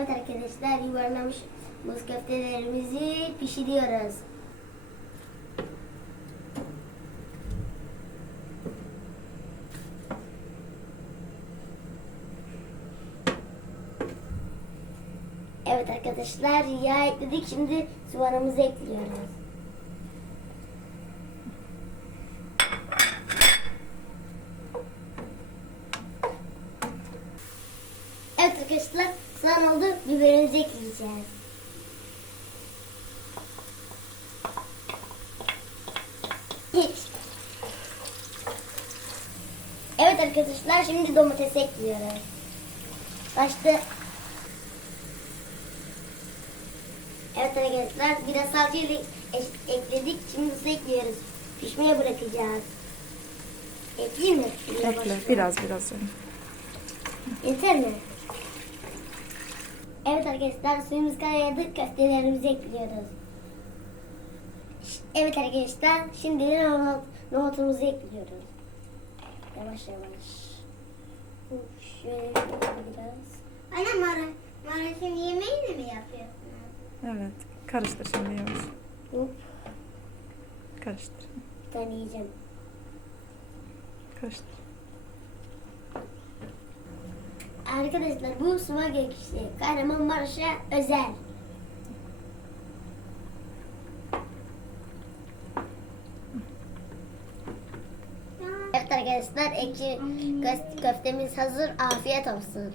arkadaşlar yuvarlamış muz köftelerimizi pişiriyoruz. Evet arkadaşlar yağ ekledik. Şimdi soğanımızı ekliyoruz. Evet arkadaşlar soğan oldu. Biberimizi ekleyeceğiz. Evet arkadaşlar şimdi domates ekliyoruz. Başta Evet arkadaşlar biraz salça ekledik. Şimdi su ekliyoruz. Pişmeye bırakacağız. Ekleyeyim mi? Ekle biraz biraz. Yeter mi? Evet arkadaşlar suyumuz kaynadı. Köftelerimizi ekliyoruz. Evet arkadaşlar şimdi de nohut, nohutumuzu ekliyoruz. Yavaş yavaş. Uf, Şöyle biraz. Anne Mara, Maraş'ın yemeğini mi yapıyorsun? Evet. Karıştır şimdi yavaş. Hop, Karıştır. bir tane yiyeceğim. Karıştır. Arkadaşlar bu sıvı gökçesi. Kahramanmaraş'a özel. Evet arkadaşlar ekşi kös- köftemiz hazır. Afiyet olsun.